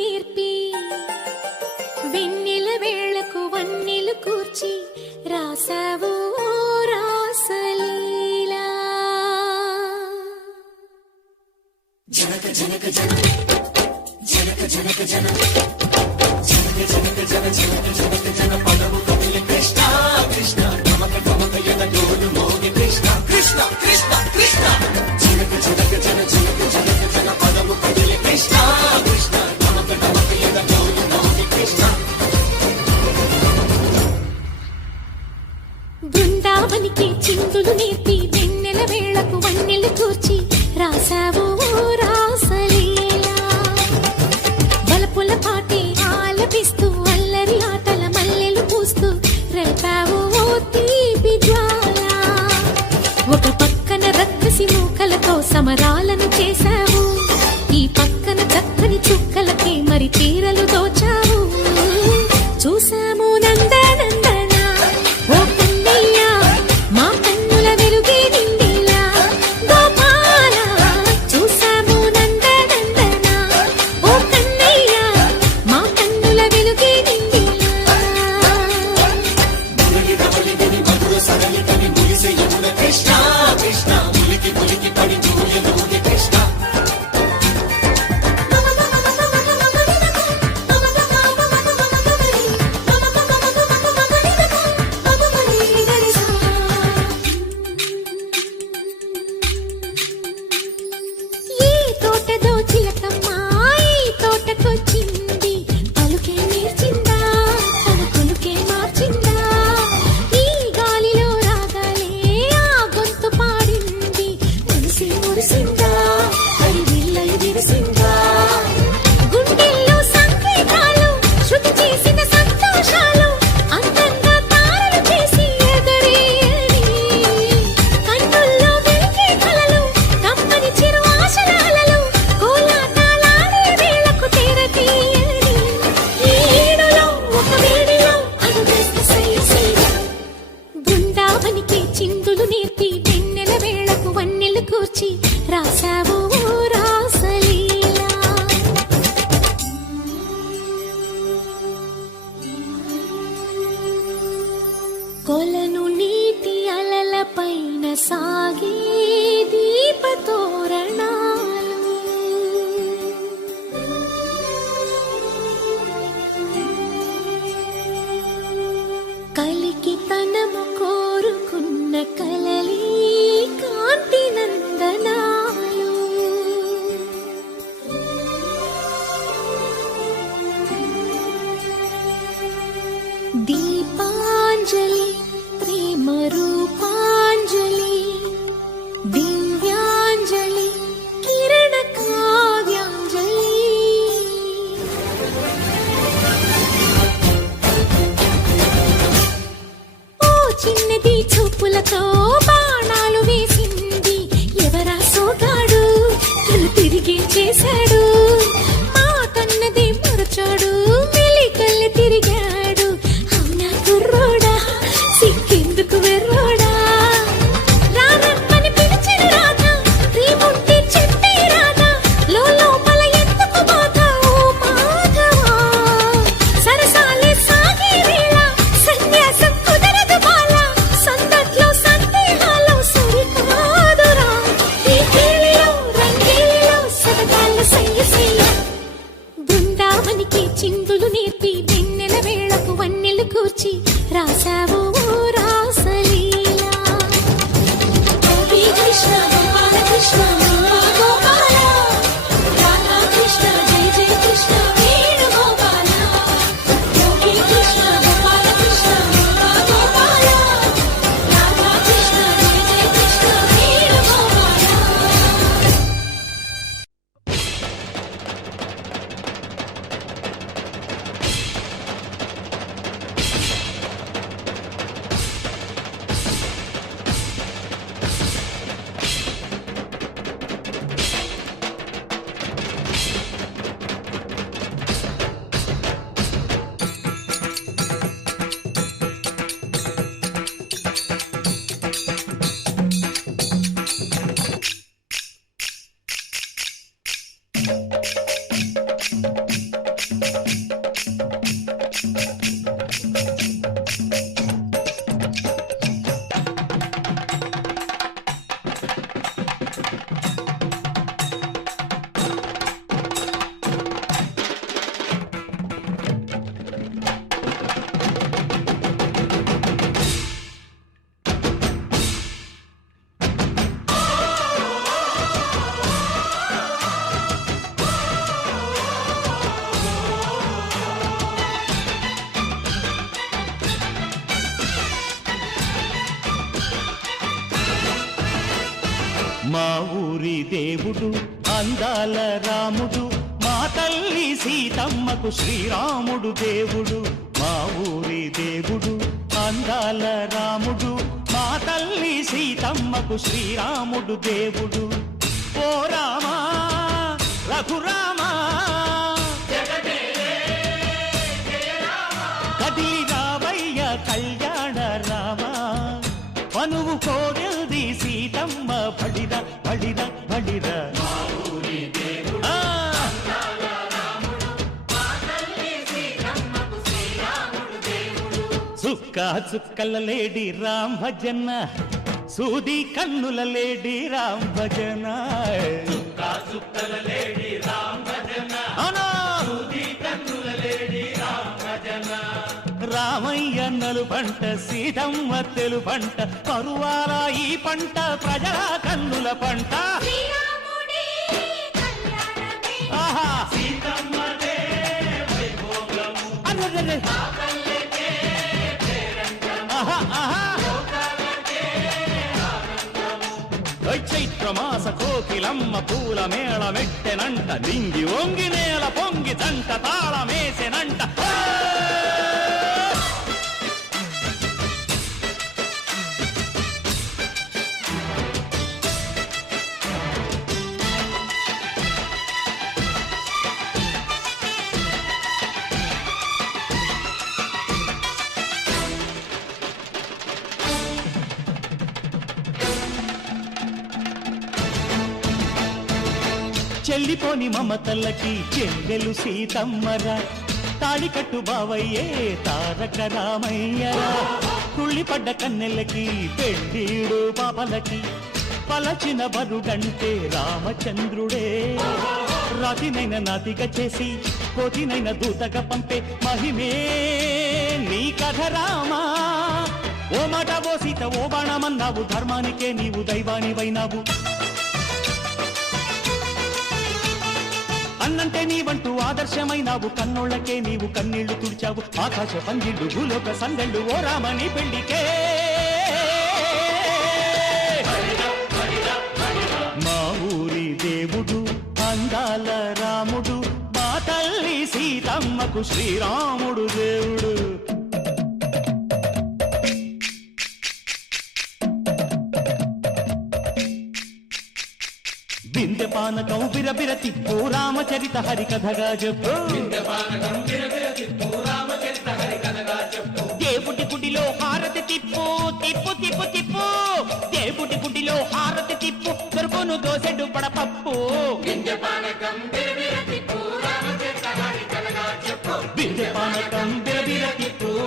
నేర్పి వెన్నెల వేళకు వన్నెలు కూర్చి రాసావు రాసలీలా. జనక జనక జన జనక జనక జన జనక జనక జన జనక జనక జన పదము కదిలి కృష్ణ కృష్ణ నమక నమక యన డోలు మోగి కృష్ణ కృష్ణ కృష్ణ కృష్ణ జనక జనక జన జనక జనక జన పదము కదిలి కృష్ణ కృష్ణ నమక నమక యన డోలు మోగి కృష్ణ. బృందావనికి చిందులు నేర్పి వెన్నెల వేళకు వన్నెలు కూర్చి రాసావు రాసలీలా. బలపుల పాటి ఆలపిస్తూ అల్లరి ఆటల మల్లెలు పూస్తూ రేపావు తీపి జ్వాల. ఒక పక్కన రక్కసి మూకలతో సమరాలను చేశావు, ఈ పక్కన చక్కని చుక్కలకి మరి తీరలు దోచావు. చూసాము నందనందన ఓ కన్నయ్య మా కన్నుల వెలుగే నిండిలా గోపాల. చూసాము నందనందన ఓ కన్నయ్య మా కన్నుల వెలుగే నిండిలా. కృష్ణ కృష్ణ ములికి ములికి పడి జూయలోని కృష్ణ. ఈ తోటదో చిలకమ్మ ఈ తోటకొచ్చింది, పలుకే నేర్చిందా తన కొలుకే మార్చిందా. ఈ గాలిలో రాగాలే ఆ గొంతు పాడింది, మురిసి మురిసిందా అది విల్లై విరిసిందా. గుండెల్లో సంకేతాలు శృతి చేసిన సంతోషాలు అందంగా తారలు చేసి ఎగరేయని. కన్నుల్లో వెలిగే కలలు కమ్మని చిరు ఆశలాలలు కోలాటాలాడే వేళకు తెరతీయని. ఈ ఏడులో ఒక వేడిలో అడుగేస్తే సయ్య సయ్య. బృందావనికి చిందులు నేర్పి వెన్నెల వేళకు వన్నెలు కూర్చి రాసావు రాసలీలా. కొలను నీటి అలల పైన సాగే దీపతోరణాలు. కలికి తనము కోరుకున్న కలలీ కాంతి నందనాలు. దీపాంజలి ప్రేమ రూపాంజలి దివ్యాంజలి కిరణ కావ్యాంజలి. ఓ చిన్నది చూపులతో బాణాలు వేసింది, ఎవరా సోగాడు తను తిరిగి చేశాడు. మా కన్నది మరచాడు మెలికల్లి తిరిగాడు. అవునా కుర్రోడా సిక్కెందుకు వెర్రోడా. రారమ్మని పిలిచిన రాధా రీముంటి చెప్పే రాధా లోపల ఎందుకు బాధ ఓ మాధవా. సరసాలే సాగే వేళ సన్యాసం కుదరదు బాల. సందట్లో సందేహాలు సరికాదురా. ఈ కేళిలో రంగేలిలో సరదాల సయ్య సయ్య. బృందావనికి చిందులు నేర్పి వెన్నెల వేళకు వన్నెలు కూర్చి రాసావు రాసలీలా. గోపీ కృష్ణ గోపాల కృష్ణ గోపాల రాధా కృష్ణ జయ జయ కృష్ణ వేణుగోపాల. గోపీ కృష్ణ గోపాల కృష్ణ గోపాల రాధా కృష్ణ జయ జయ కృష్ణ వేణుగోపాల. దేవుడు అందాల రాముడు మా తల్లి సీతమ్మకు శ్రీరాముడు దేవుడు మా ఊరి దేవుడు అందాల రాముడు మా తల్లి సీతమ్మకు శ్రీరాముడు దేవుడు ఓ రామా రఘురామా కదిలి రావయ్య కళ్యాణ రామా పనువు కోడెల్ది సీతమ్మ బడిర బడిర బడిర చుక్క చుక్కల లేడి రామ్ భజన సూది కన్నుల లేడి రామ్ భజన చుక్కల లేడి రామ్ భజన సూది కన్నుల లేడి రామ్ భజన రామయ్య నలు పంట సీతమ్మ తెలు పంట పరువాల ఈ పంట ప్రజల కన్నుల పంట ఆహా సీతమ్మదే వైభోగము అరే చైత్రమాస కోకిలమ్మ పూల మేళ మెట్టెనంట దింగి ఒంగి నేల పొంగి జంట తాళమేసెనంట చెల్లిపోని మమతల్లకి చెల్లెలు సీతమ్మరా తాళికట్టు బావయ్యే తారక రామయ్యరా తుళ్ళిపడ్డ కన్నెలకి పెళ్ళీడు పాపలకి పలచిన బరుగంటే రామచంద్రుడే రాతినైన నాతిగా చేసి కోతినైన దూతగా పంపే మహిమే నీ కథ రామా ఓ మాట ఓ సీత ఓ బాణమన్నావు ధర్మానికే నీవు దైవానివైనావు అన్నంటే నీవంటూ ఆదర్శమైనావు కన్నోళ్ళకే నీవు కన్నీళ్లు తుడిచావు ఆకాశ పందిళ్ళు భూలోక సందళ్ళు ఓ రామని పెళ్లికే మా ఊరి దేవుడు అందాల రాముడు మా తల్లి సీతమ్మకు శ్రీరాముడు దేవుడు బిందె పానకం బిరబిర తిప్పు రామచరిత హరికథగా చెప్పు దేవుడి గుడిలో హారతి తిప్పు తిప్పు తిప్పు తిప్పు దేవుడి గుడిలో హారతి తిప్పు దొరుకును దోసెడు పడపప్పు బిందె పానకం బిరబిర తిప్పు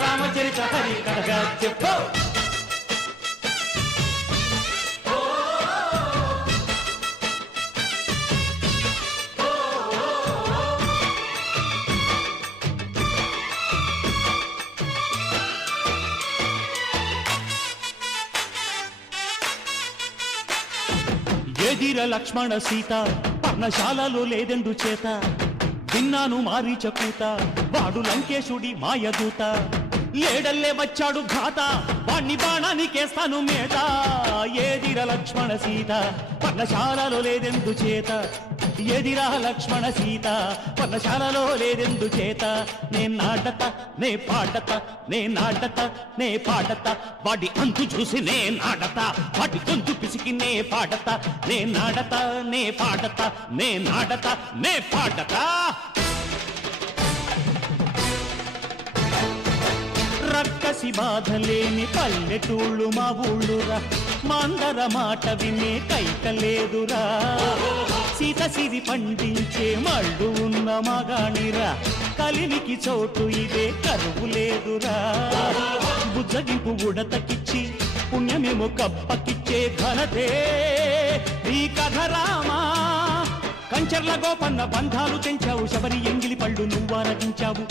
రామచరిత హరికథగా చెప్పు ఎదిర లక్ష్మణ సీత పర్ణశాలలో లేదెందు చేత విన్నాను మారీచ కూత వాడు లంకేశుడి మాయదూత ఏడల్లే వచ్చాడు ఘాత వాణ్ణి బాణానికేస్తాను మేత ఏదిర లక్ష్మణ సీత పర్ణశాలలో లేదెందు చేత ఎదిరా లక్ష్మణ సీత పర్ణశాలలో లేదెందు చేత నే నాటత నే పాడత నే నాటత నే పాడత వాడి అంతు చూసి నే నాడత వాడి గొంతు పిసికి నే పాడత నే నాడత నే పాడత నే నాడత నే పాడత రక్కసి బాధలేని పల్లెటూళ్ళు మా ఊళ్ళురా మందర మాట వినే కైకలేదురా సీత సిరి పండించే మళ్ళు ఉన్న మగాణిరా కలిమికి చోటు ఇదే కరువు లేదురా బుజ్జగింపు ఉడతకిచ్చి పుణ్యమేమో కప్పకిచ్చే ఘనతే ఈ కథ రామా కంచర్ల గోపన్న బంధాలు తెంచావు శబరి ఎంగిలి పళ్ళు నువ్వారగించావు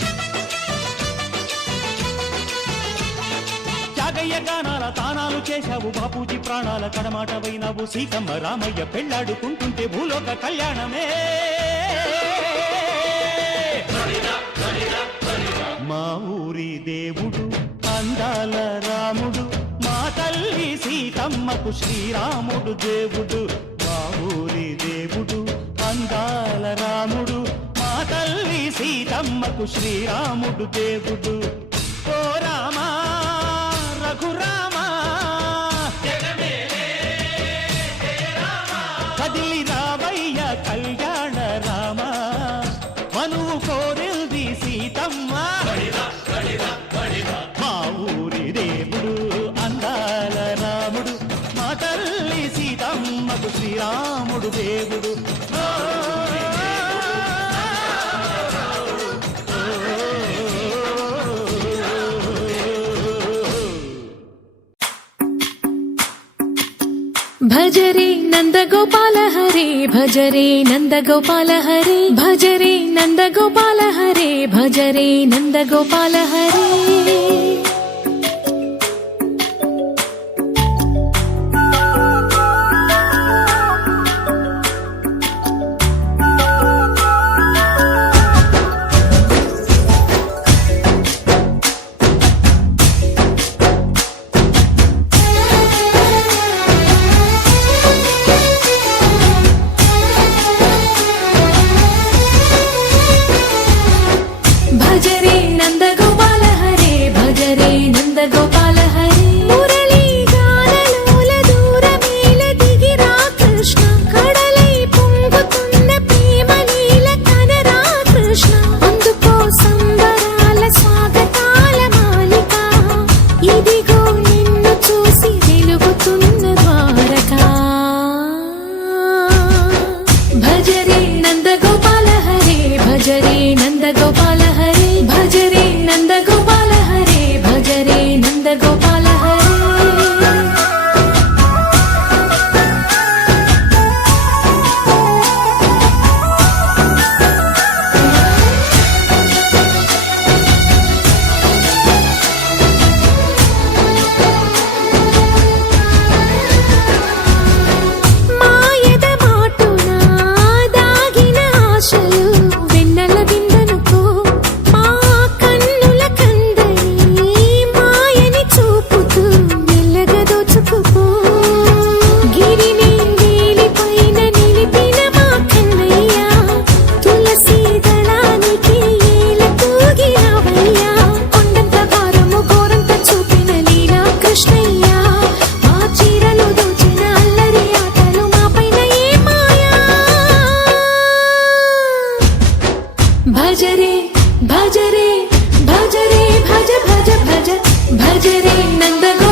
త్యాగయ్య గానాల తానాలు చేశావు బాపూజీ ప్రాణాల కడమాట వైనావు సీతమ్మ రామయ్య పెళ్లాడుకుంటుంటే భూలోక కళ్యాణమే మా ఊరి దేవుడు అందాల రాముడు మా తల్లి సీతమ్మకు శ్రీరాముడు దేవుడు మా ఊరి దేవుడు అందాల రాముడు మా తల్లి సీతమ్మకు శ్రీరాముడు దేవుడు ఓ రామా రఘురామా కదిలి రావయ్య కళ్యాణ రామ మనువు కోరింది సీతమ్మ మా ఊరి దేవుడు అందాల రాముడు మా తల్లి సీతమ్మకు శ్రీరాముడు దేవుడు భజరే నందగోపాల హరే భజరే నందగోపాల హరే భజరే నందగోపాల హరే భజరే నందగోపాల హరే భజరే నందగోపాల హరే భజరే నందగోపాల హరే మురళీ గానలోల దూరమేల దిగిరా కృష్ణ కడలై పొంగుతున్న ప్రేమ లీల కనరా కృష్ణ అందుకో సంబరాల స్వాగతాల మాలిక ఇదిగో నిన్ను చూసి వెలుగుతున్న ద్వారకా భజరే నందగోపాల హరే భజరే నందగోపాల హరే భజరే నందగోపాల హరే భజరే నందగోపాల హరే మాయద మాటున దాగిన ఆశలు వెన్నెల విందనుకో మా కన్నుల కందని మాయని చూపుతూ మెల్లగా దోచుకుపో గిరిని వేలిపైన నిలిపిన మా కన్నయ్య తులసి దళానికి ఏల తూగినవయ్యా కొండంత భారము గోరంత చూపిన లీలా కృష్ణయ్య మా చీరలు దోచిన అల్లరి ఆటలు మా పైన ఏ మాయా భజరే భజరే భజరే భజ భజ భజ భజరే నందగో